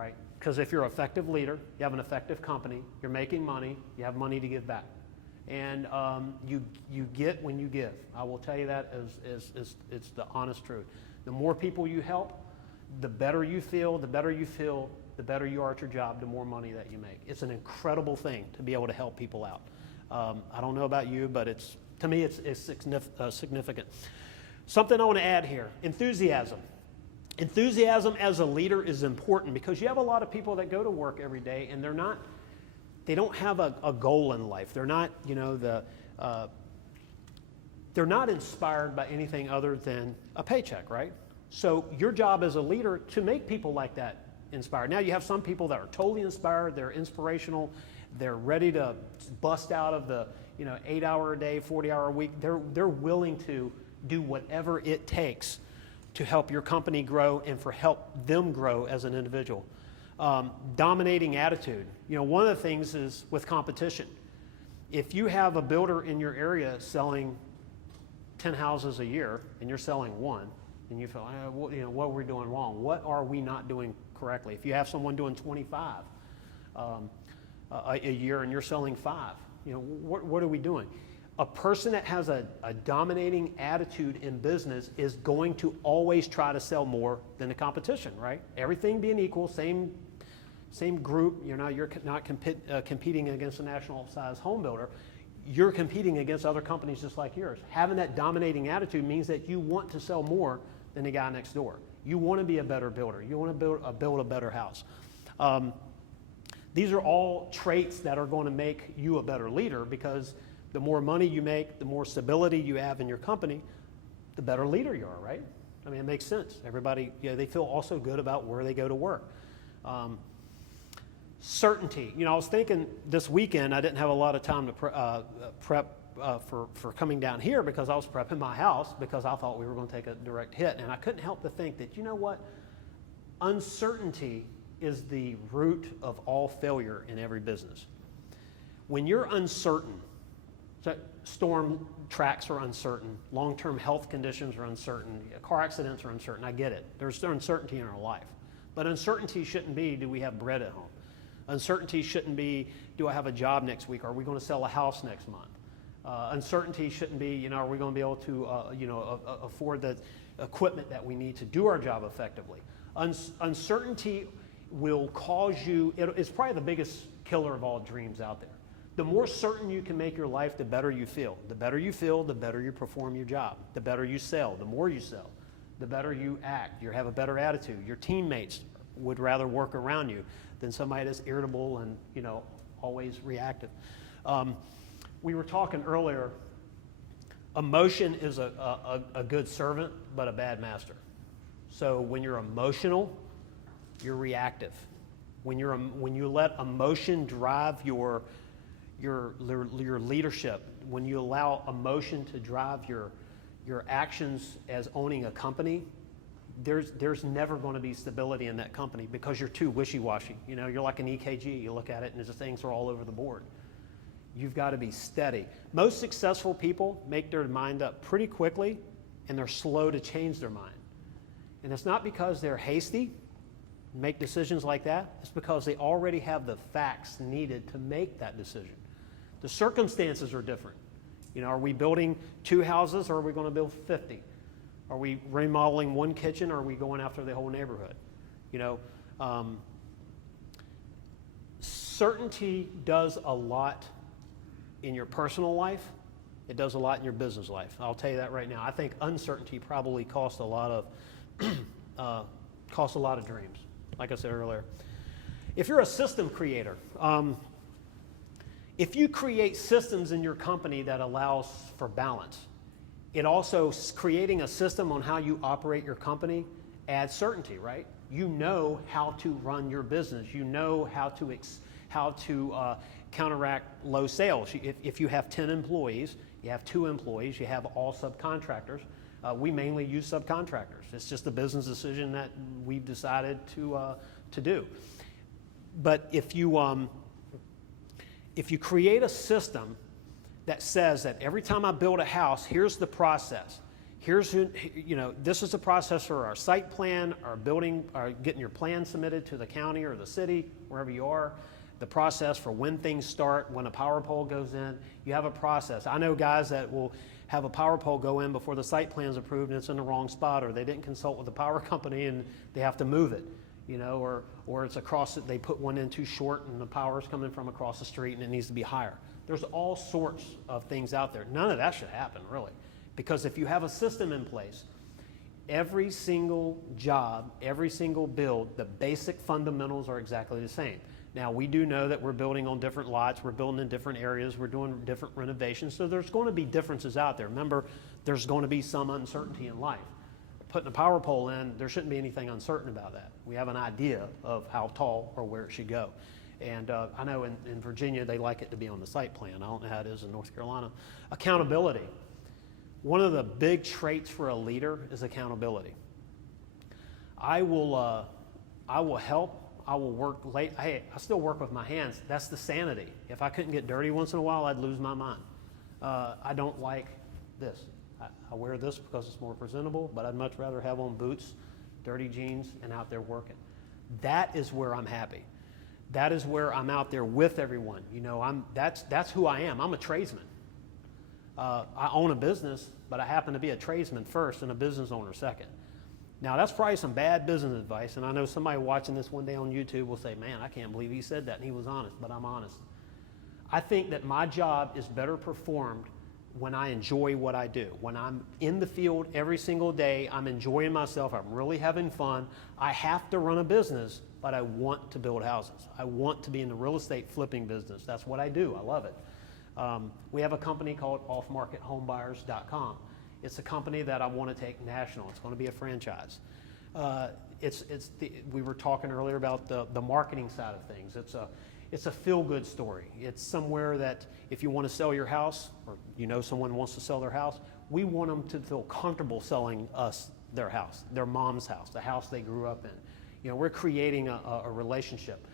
right? Because if you're an effective leader, you have an effective company, you're making money, you have money to give back. And you get when you give. I will tell you that as it's the honest truth. The more people you help, the better you feel, the better you are at your job, the more money that you make. It's an incredible thing to be able to help people out. I don't know about you, but to me it's significant. Something I want to add here, enthusiasm. Enthusiasm as a leader is important because you have a lot of people that go to work every day and they don't have a goal in life. They're not, they're not inspired by anything other than a paycheck, right? So your job as a leader to make people like that inspired. Now you have some people that are totally inspired, they're inspirational, they're ready to bust out of the 8-hour a day, 40-hour a week. They're willing to do whatever it takes to help your company grow and for help them grow as an individual. Dominating attitude. One of the things is with competition. If you have a builder in your area selling 10 houses a year and you're selling one, and you feel, what are we doing wrong? What are we not doing correctly? If you have someone doing 25 a year and you're selling 5, what are we doing? A person that has a dominating attitude in business is going to always try to sell more than the competition, right? Everything being equal, same group, you're not competing against a national size home builder. You're competing against other companies just like yours. Having that dominating attitude means that you want to sell more than the guy next door. You want to be a better builder. You want to build a better house. These are all traits that are going to make you a better leader because the more money you make, the more stability you have in your company, the better leader you are, right? I mean, it makes sense. Everybody, they feel also good about where they go to work. Certainty. I was thinking this weekend, I didn't have a lot of time to prep for coming down here because I was prepping my house because I thought we were going to take a direct hit. And I couldn't help but think that, uncertainty is the root of all failure in every business. When you're uncertain, so storm tracks are uncertain, long-term health conditions are uncertain, car accidents are uncertain, I get it. There's uncertainty in our life. But uncertainty shouldn't be, do we have bread at home? Uncertainty shouldn't be, do I have a job next week? Are we going to sell a house next month? Uncertainty shouldn't be, are we going to be able to, afford the equipment that we need to do our job effectively? Uncertainty will cause you, it's probably the biggest killer of all dreams out there. The more certain you can make your life, the better you feel. The better you feel, the better you perform your job. The better you sell, the more you sell, the better you act. You have a better attitude. Your teammates would rather work around you than somebody that's irritable and, always reactive. We were talking earlier, emotion is a good servant, but a bad master. So when you're emotional, you're reactive. When you let emotion drive your leadership, when you allow emotion to drive your actions as owning a company, there's never going to be stability in that company because you're too wishy-washy. You're like an EKG. You look at it and the things are all over the board. You've got to be steady. Most successful people make their mind up pretty quickly and they're slow to change their mind. And it's not because they're hasty, make decisions like that. It's because they already have the facts needed to make that decision. The circumstances are different. Are we building 2 houses or are we going to build 50? Are we remodeling one kitchen or are we going after the whole neighborhood? Certainty does a lot in your personal life. It does a lot in your business life. I'll tell you that right now. I think uncertainty probably costs a lot of dreams, like I said earlier. If you're a system creator, if you create systems in your company that allows for balance, it also, creating a system on how you operate your company adds certainty, right? You know how to run your business. You know how to counteract low sales. If you have 10 employees, you have 2 employees, you have all subcontractors. We mainly use subcontractors. It's just a business decision that we've decided to do. But if you create a system that says that every time I build a house, here's the process. Here's who, this is the process for our site plan, our building, getting your plan submitted to the county or the city, wherever you are. The process for when things start, when a power pole goes in. You have a process. I know guys that will have a power pole go in before the site plan's approved and it's in the wrong spot, or they didn't consult with the power company and they have to move it, or it's across it, they put one in too short and the power's coming from across the street and it needs to be higher. There's all sorts of things out there. None of that should happen, really. Because if you have a system in place, every single job, every single build, the basic fundamentals are exactly the same. Now, we do know that we're building on different lots, we're building in different areas, we're doing different renovations, so there's going to be differences out there. Remember, there's going to be some uncertainty in life. Putting a power pole in, there shouldn't be anything uncertain about that. We have an idea of how tall or where it should go. And I know in Virginia, they like it to be on the site plan. I don't know how it is in North Carolina. Accountability. One of the big traits for a leader is accountability. I will help. I will work late. Hey, I still work with my hands. That's the sanity. If I couldn't get dirty once in a while, I'd lose my mind. I don't like this. I wear this because it's more presentable, but I'd much rather have on boots, dirty jeans, and out there working. That is where I'm happy. That is where I'm out there with everyone. That's who I am. I'm a tradesman. I own a business, but I happen to be a tradesman first and a business owner second. Now, that's probably some bad business advice, and I know somebody watching this one day on YouTube will say, man, I can't believe he said that, and he was honest, but I'm honest. I think that my job is better performed when I enjoy what I do. When I'm in the field every single day, I'm enjoying myself, I'm really having fun. I have to run a business, but I want to build houses. I want to be in the real estate flipping business. That's what I do. I love it. We have a company called offmarkethomebuyers.com. It's a company that I want to take national. It's going to be a franchise. We were talking earlier about the marketing side of things. It's a feel-good story. It's somewhere that if you want to sell your house, or someone wants to sell their house, we want them to feel comfortable selling us their house, their mom's house, the house they grew up in. We're creating a relationship.